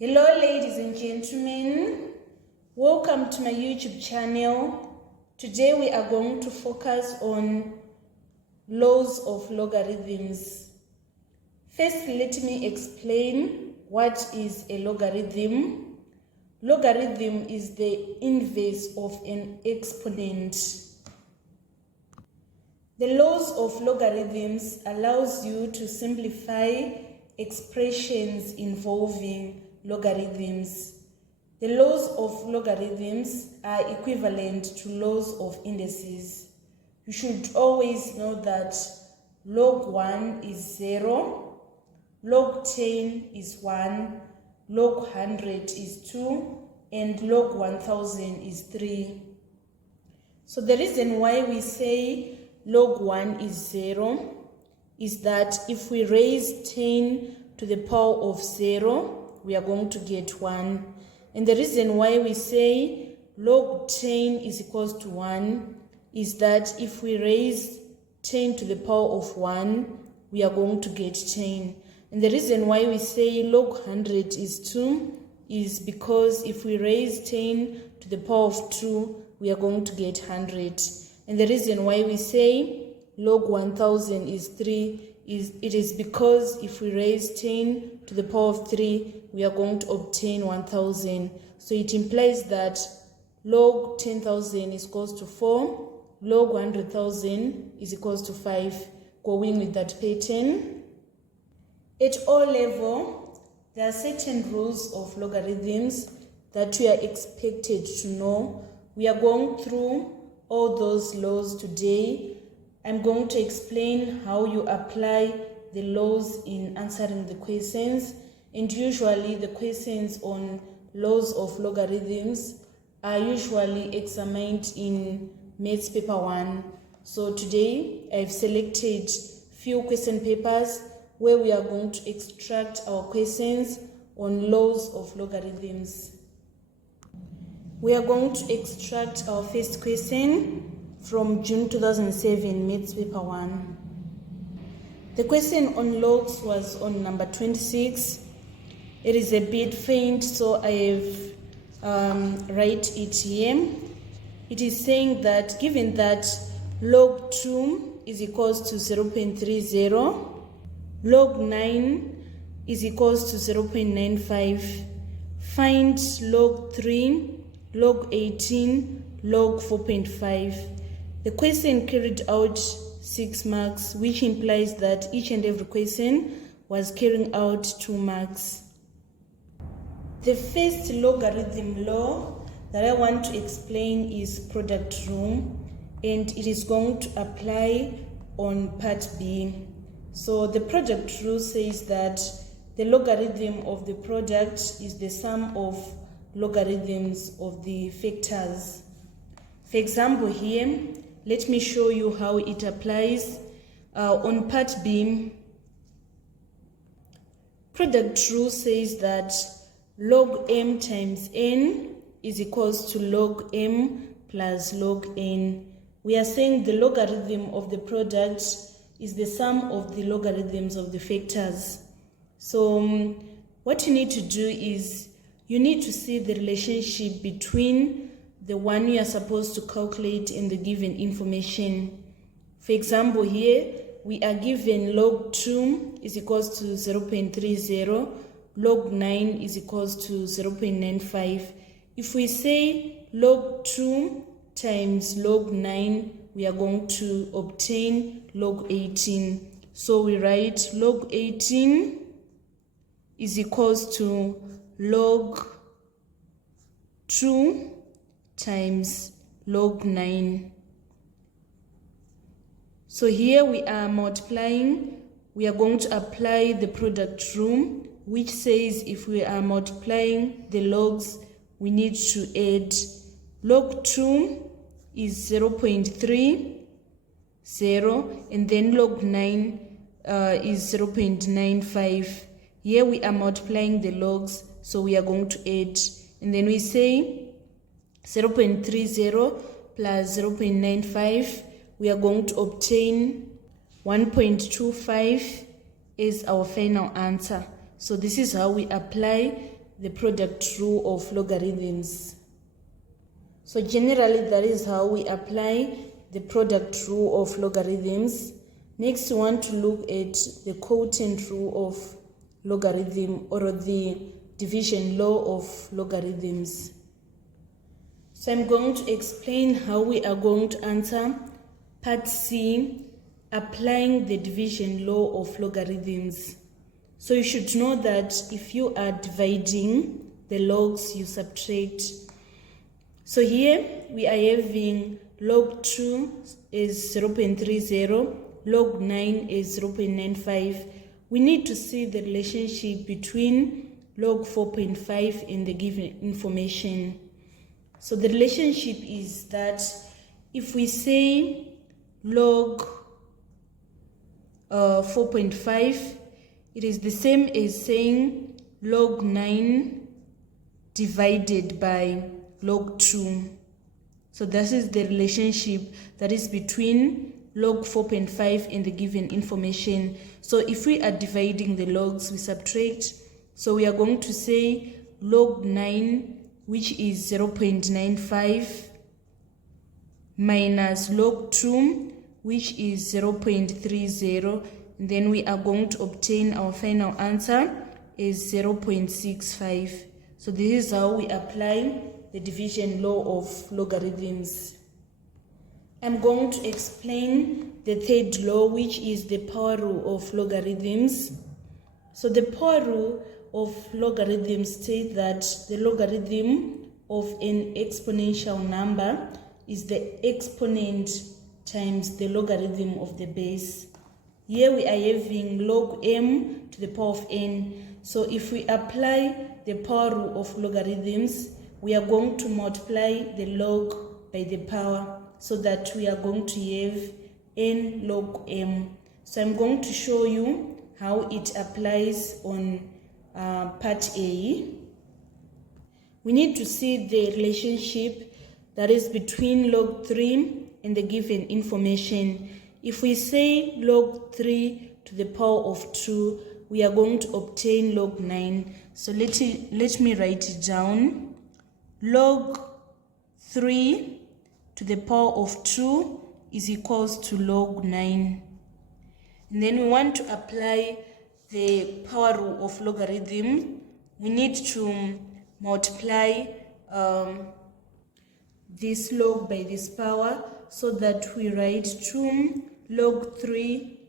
Hello ladies and gentlemen, welcome to my YouTube channel. Today we are going to focus on laws of logarithms. First, let me explain what is a logarithm. Logarithm is the inverse of an exponent. The laws of logarithms allows you to simplify expressions involving logarithms. The laws of logarithms are equivalent to laws of indices. You should always know that log 1 is 0, log 10 is 1, log 100 is 2, and log 1000 is 3. So the reason why we say log 1 is 0 is that if we raise 10 to the power of 0, we are going to get 1. And the reason why we say log 10 is equals to 1 is that if we raise 10 to the power of 1, we are going to get 10. And the reason why we say log 100 is 2 is because if we raise 10 to the power of 2, we are going to get 100. And the reason why we say log 1000 is 3 is because if we raise 10 to the power of 3, we are going to obtain 1000. So it implies that log 10,000 is equals to 4, log 100,000 is equals to 5, going with that pattern. At O level, there are certain rules of logarithms that we are expected to know. We are going through all those laws today. I'm going to explain how you apply the laws in answering the questions, and usually the questions on laws of logarithms are usually examined in Maths paper 1. So today I've selected few question papers where we are going to extract our questions on laws of logarithms. We are going to extract our first question from June 2007, Maths paper 1. The question on logs was on number 26. It is a bit faint, so I have write it here. It is saying that given that log 2 is equals to 0.30, log 9 is equals to 0.95, find log 3, log 18, log 4.5. The question carried out 6 marks, which implies that each and every question was carrying out 2 marks. The first logarithm law that I want to explain is product rule, and it is going to apply on part B. So the product rule says that the logarithm of the product is the sum of logarithms of the factors. For example here, let me show you how it applies on part B. Product rule says that log m times n is equals to log m plus log n. We are saying the logarithm of the product is the sum of the logarithms of the factors. So what you need to do is you need to see the relationship between the one you are supposed to calculate in the given information. For example, here we are given log 2 is equals to 0.30, log 9 is equals to 0.95. If we say log 2 times log 9, we are going to obtain log 18. So we write log 18 is equals to log 2 times log 9. So here we are multiplying. We are going to apply the product rule, which says if we are multiplying the logs, we need to add. Log 2 is 0.30, and then log 9 is 0.95. Here we are multiplying the logs, so we are going to add. And then we say 0.30 plus 0.95, we are going to obtain 1.25 as our final answer. So this is how we apply the product rule of logarithms. So generally that is how we apply the product rule of logarithms. Next we want to look at the quotient rule of logarithm, or the division law of logarithms. So I'm going to explain how we are going to answer part C, applying the division law of logarithms. So you should know that if you are dividing the logs, you subtract. So here we are having log 2 is 0.30, log 9 is 0.95. We need to see the relationship between log 4.5 and the given information. So the relationship is that if we say log 4.5, it is the same as saying log 9 divided by log 2. So this is the relationship that is between log 4.5 and the given information. So if we are dividing the logs, we subtract. So we are going to say log 9, which is 0.95, minus log 2, which is 0.30, and then we are going to obtain our final answer is 0.65. So this is how we apply the division law of logarithms. I'm going to explain the third law, which is the power rule of logarithms. So the power rule of logarithms states that the logarithm of an exponential number is the exponent times the logarithm of the base. Here we are having log m to the power of n. So if we apply the power rule of logarithms, we are going to multiply the log by the power, so that we are going to have n log m. So I'm going to show you how it applies on part A. We need to see the relationship that is between log 3 and the given information. If we say log 3 to the power of 2, we are going to obtain log 9. So let me write it down. Log 3 to the power of 2 is equals to log 9. And then we want to apply the power rule of logarithm. We need to multiply this log by this power, so that we write 2 log 3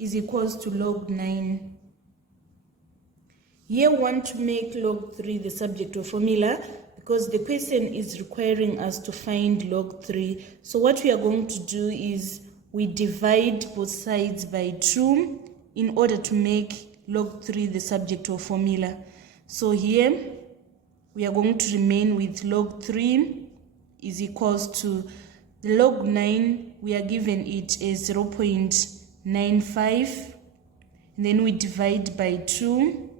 is equals to log 9. Here we want to make log 3 the subject of formula, because the question is requiring us to find log 3. So what we are going to do is we divide both sides by 2 in order to make log 3 the subject of formula. So here we are going to remain with log 3 is equals to the log 9, we are given it as 0.95, and then we divide by 2.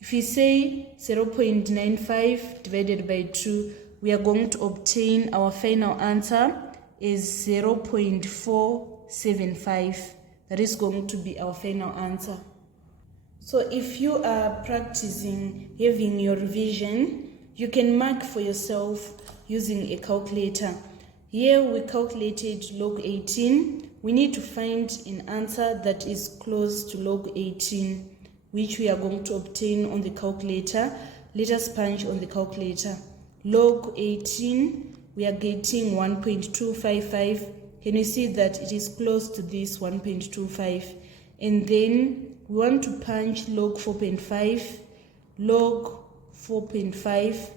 If we say 0.95 divided by 2, we are going to obtain our final answer is 0.475. That is going to be our final answer. So if you are practicing having your revision, you can mark for yourself using a calculator. Here we calculated log 18. We need to find an answer that is close to log 18, which we are going to obtain on the calculator. Let us punch on the calculator. Log 18, we are getting 1.255. Can you see that it is close to this 1.25? And then we want to punch log 4.5. Log 4.5,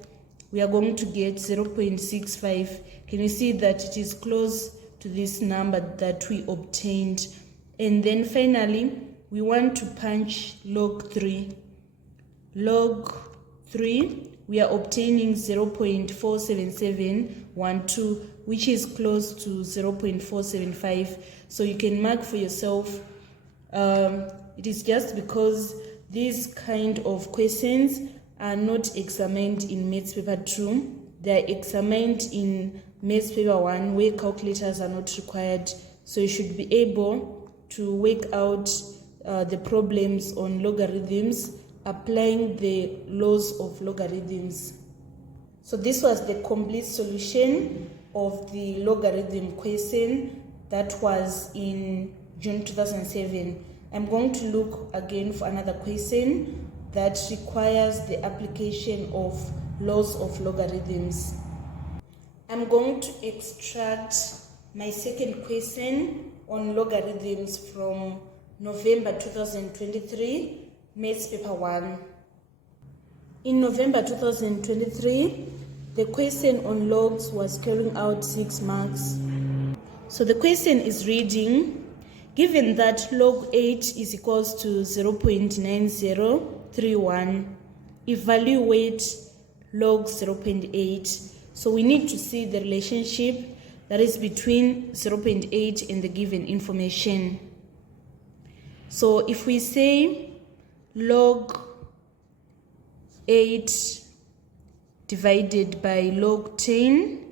we are going to get 0.65. Can you see that it is close to this number that we obtained? And then finally, we want to punch log 3. Log 3, we are obtaining 0.47712, which is close to 0.475. So you can mark for yourself. It is just because these kind of questions are not examined in Maths paper 2. They are examined in Maths paper 1, where calculators are not required. So you should be able to work out the problems on logarithms applying the laws of logarithms. So this was the complete solution of the logarithm question that was in June 2007. I'm going to look again for another question that requires the application of laws of logarithms. I'm going to extract my second question on logarithms from November 2023, Maths Paper 1. In November 2023, the question on logs was carrying out 6 marks. So the question is reading, given that log 8 is equals to 0.9031, evaluate log 0.8. So we need to see the relationship that is between 0.8 and the given information. So if we say log 8 divided by log 10,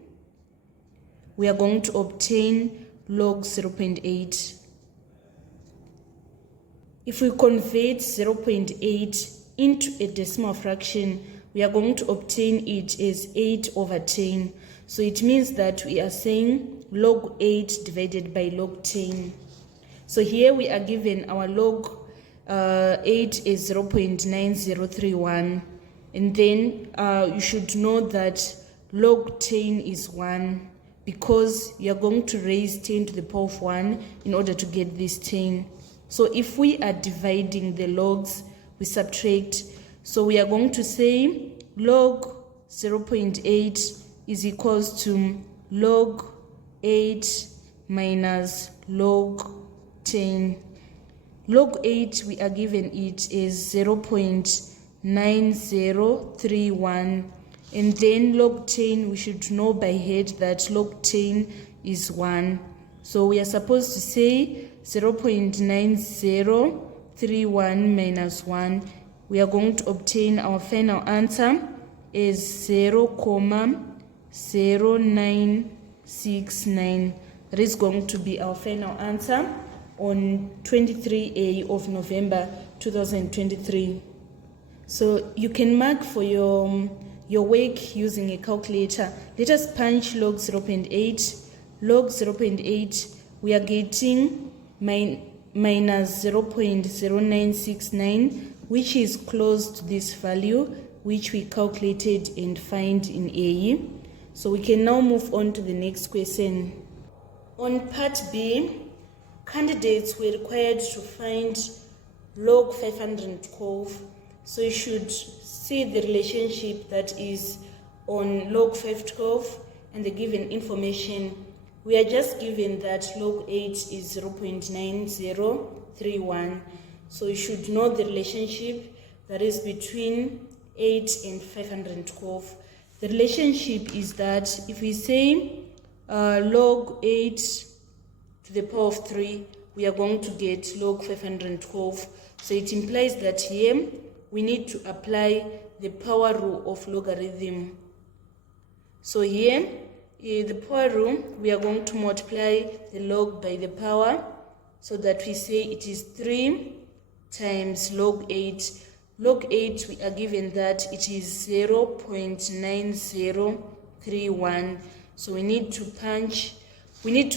we are going to obtain log 0.8. If we convert 0.8 into a decimal fraction, we are going to obtain it as 8 over 10. So it means that we are saying log 8 divided by log 10. So here we are given our log 8 is 0.9031. And then you should know that log 10 is 1 because you are going to raise 10 to the power of 1 in order to get this 10. So if we are dividing the logs, we subtract. So we are going to say log 0.8 is equals to log 8 minus log 10. Log 8, we are given it is 0.9031. And then log 10, we should know by head that log 10 is 1. So we are supposed to say 0.9031 minus 1. We are going to obtain our final answer is 0.0969. That is going to be our final answer on 23A of November 2023. So you can mark for your work using a calculator. Let us punch log 0.8. Log 0.8, we are getting minus 0.0969, which is close to this value, which we calculated and find in A. So we can now move on to the next question. On part B, candidates were required to find log 512. So you should see the relationship that is on log 512 and the given information. We are just given that log 8 is 0.9031. So you should know the relationship that is between 8 and 512. The relationship is that if we say log 8 to the power of 3, we are going to get log 512. So it implies that here we need to apply the power rule of logarithm. So here, the power rule, we are going to multiply the log by the power so that we say it is 3 times log 8. Log 8, we are given that it is 0.9031. So we need to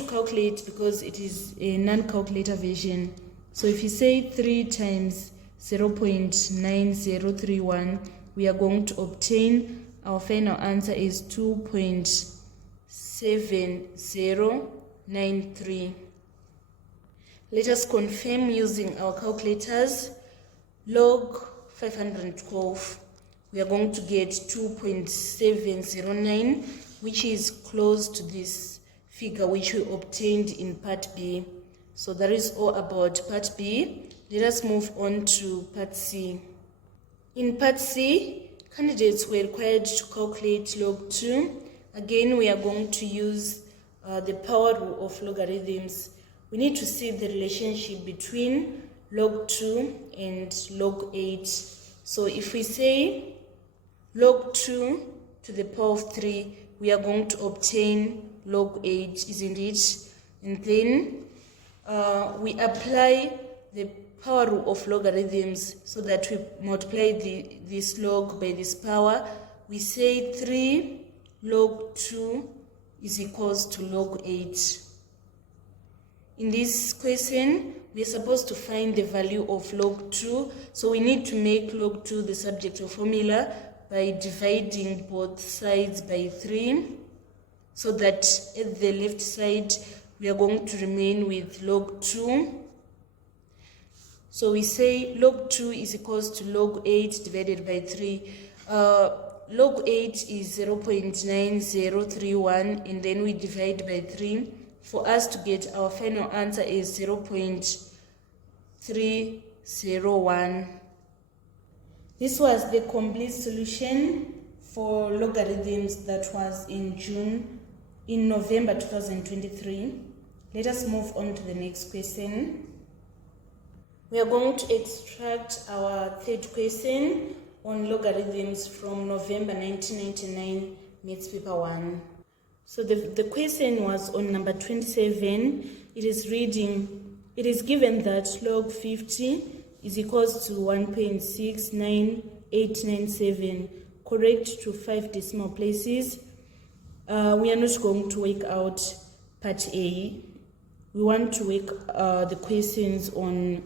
calculate because it is a non-calculator version. So if you say 3 times 0.9031, we are going to obtain our final answer is 2.7093. Let us confirm using our calculators. Log 512, we are going to get 2.709, which is close to this figure which we obtained in part B. So that is all about part B. Let us move on to part C. In part C, candidates were required to calculate log 2. Again, we are going to use the power rule of logarithms. We need to see the relationship between log 2 and log 8. So if we say log 2 to the power of 3, we are going to obtain log 8, isn't it? And then we apply the power rule of logarithms, so that we multiply this log by this power. We say 3 log 2 is equals to log 8. In this question, we are supposed to find the value of log 2. So we need to make log 2 the subject of formula by dividing both sides by 3. So that at the left side, we are going to remain with log 2. So we say log 2 is equals to log 8 divided by 3. Log 8 is 0.9031, and then we divide by 3. For us to get our final answer is 0.301. This was the complete solution for logarithms that was in November 2023. Let us move on to the next question. We are going to extract our third question on logarithms from November 1999 Maths Paper 1. So the question was on number 27. It is given that log 50 is equals to 1.69897, correct to 5 decimal places. We are not going to work out part A. We want to work the questions on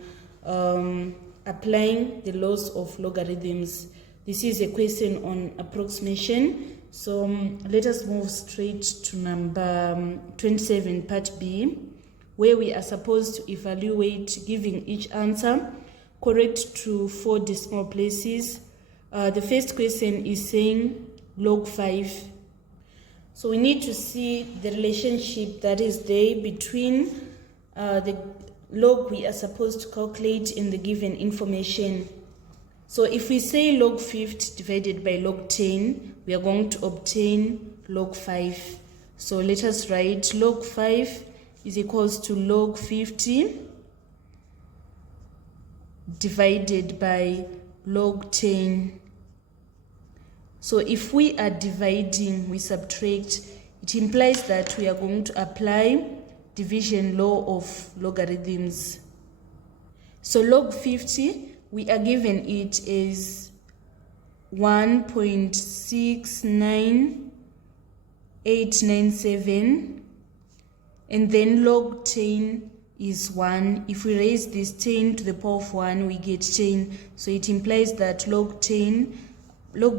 applying the laws of logarithms. This is a question on approximation. So let us move straight to number 27, part B, where we are supposed to evaluate giving each answer correct to 4 decimal places. The first question is saying log 5. So we need to see the relationship that is there between the log we are supposed to calculate in the given information. So if we say log 50 divided by log 10, we are going to obtain log 5. So let us write log 5 is equals to log 50 divided by log 10. So if we are dividing, we subtract. It implies that we are going to apply division law of logarithms. So log 50, we are given it as 1.69897, and then log 10 is 1. If we raise this 10 to the power of 1, we get 10. So it implies that log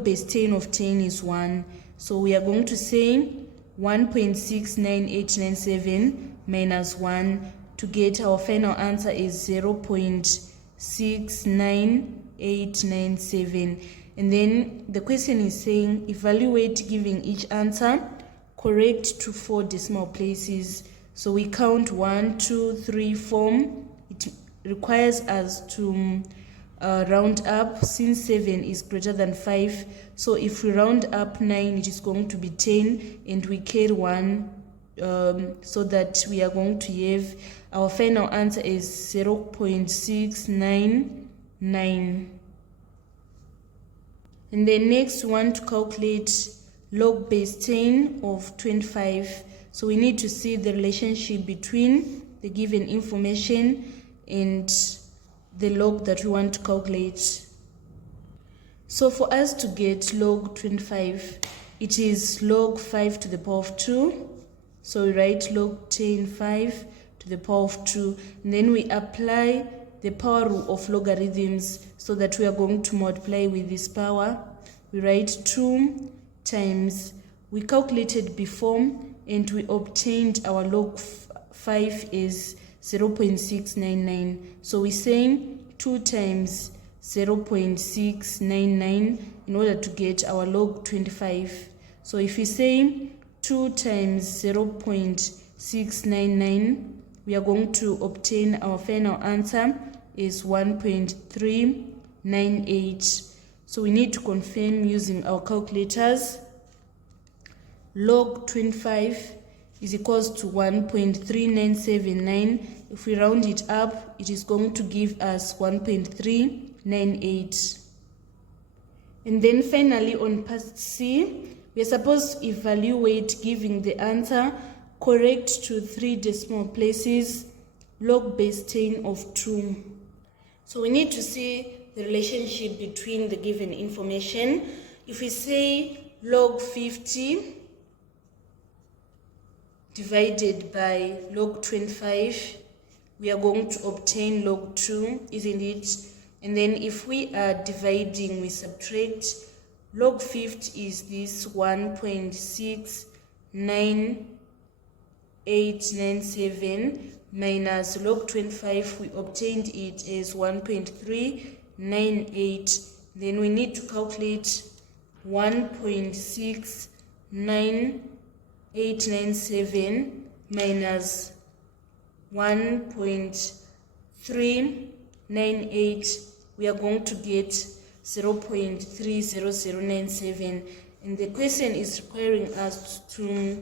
base 10 of 10 is 1. So we are going to say 1.69897 minus 1 to get our final answer is 0.69897. And then the question is saying evaluate giving each answer correct to 4 decimal places. So we count 1, 2, 3, 4. It requires us to round up since 7 is greater than 5. So if we round up 9, it is going to be 10, and we carry 1, so that we are going to have our final answer is 0.699. And then next we want to calculate log base 10 of 25. So we need to see the relationship between the given information and the log that we want to calculate. So for us to get log 25, it is log 5 to the power of 2. So we write log 10 5 to the power of 2. And then we apply the power rule of logarithms, so that we are going to multiply with this power. We write 2 times, we calculated before, and we obtained our log 5 is 0.699. So we're saying 2 times 0.699 in order to get our log 25. So if we say 2 times 0.699, we are going to obtain our final answer is 1.398. So we need to confirm using our calculators. Log 25 is equals to 1.3979. If we round it up, it is going to give us 1.398. And then finally on part C, we are supposed to evaluate giving the answer correct to 3 decimal places, log base 10 of 2. So we need to see the relationship between the given information. If we say log 50 divided by log 25, we are going to obtain log 2, isn't it? And then if we are dividing, we subtract. Log 50 is this 1.69897 minus log 25, we obtained it as 1.398. Then we need to calculate 1.69897 minus 1.398. We are going to get 0.30097, and the question is requiring us to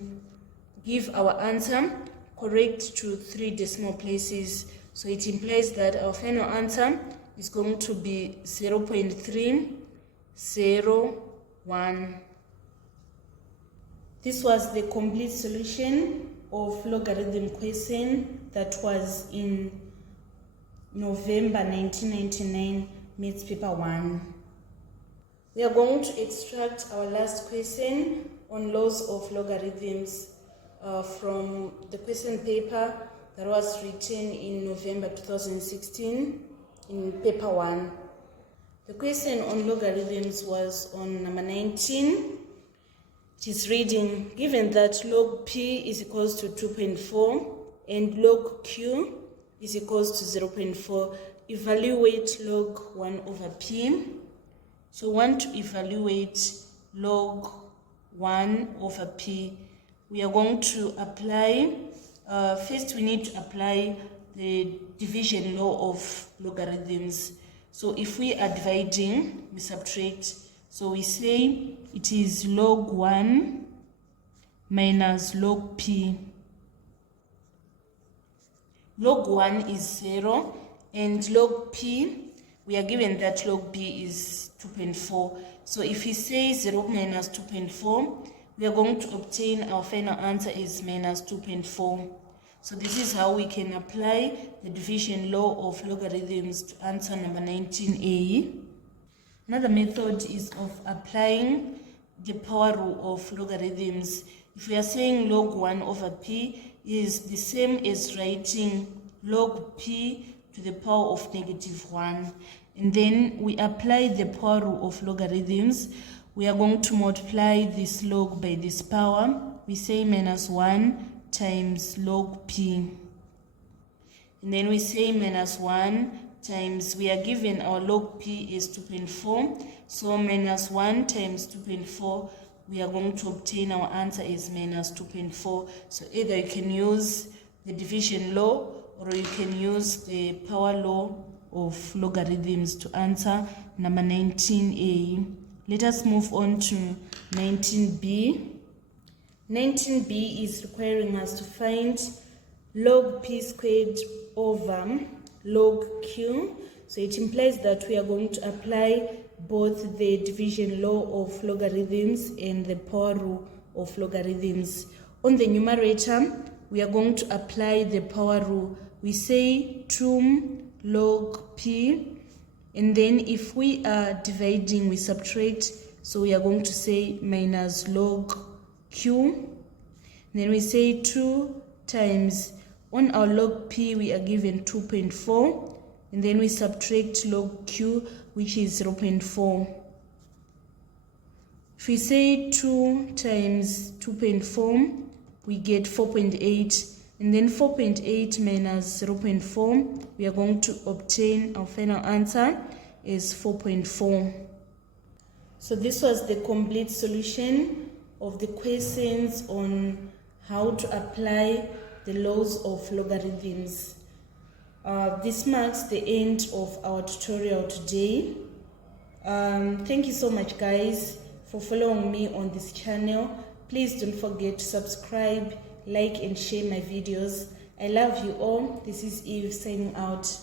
give our answer correct to 3 decimal places. So it implies that our final answer is going to be 0.301. This was the complete solution of logarithm question that was in November 1999, Maths paper 1. We are going to extract our last question on laws of logarithms from the question paper that was written in November 2016 in paper 1. The question on logarithms was on number 19. It is reading, given that log p is equals to 2.4 and log q is equals to 0.4, evaluate log 1 over p. So we want to evaluate log 1 over p. We are going to apply, first we need to apply the division law of logarithms. So if we are dividing, we subtract. So we say it is log 1 minus log p. Log 1 is 0, and log p, we are given that log p is 2.4. So if we say 0 minus 2.4, we are going to obtain our final answer is minus 2.4. So this is how we can apply the division law of logarithms to answer number 19A. Another method is of applying the power rule of logarithms. If we are saying log 1 over p is the same as writing log p to the power of -1. And then we apply the power rule of logarithms. We are going to multiply this log by this power. We say minus 1 times log p. And then we say minus 1 times, we are given our log p is 2.4. So minus 1 times 2.4, we are going to obtain our answer is minus 2.4. So either you can use the division law or you can use the power law of logarithms to answer number 19A. Let us move on to 19B. 19B is requiring us to find log p squared over log q. So it implies that we are going to apply both the division law of logarithms and the power rule of logarithms. On the numerator, we are going to apply the power rule. We say 2 log p, and then if we are dividing, we subtract. So we are going to say minus log q. Then we say 2 times, on our log p we are given 2.4, and then we subtract log q, which is 0.4. If we say 2 times 2.4, we get 4.8, and then 4.8 minus 0.4, we are going to obtain our final answer is 4.4. So this was the complete solution of the questions on how to apply the laws of logarithms. This marks the end of our tutorial today. Thank you so much, guys, for following me on this channel. Please don't forget to subscribe, like and share my videos. I love you all. This is Eve signing out.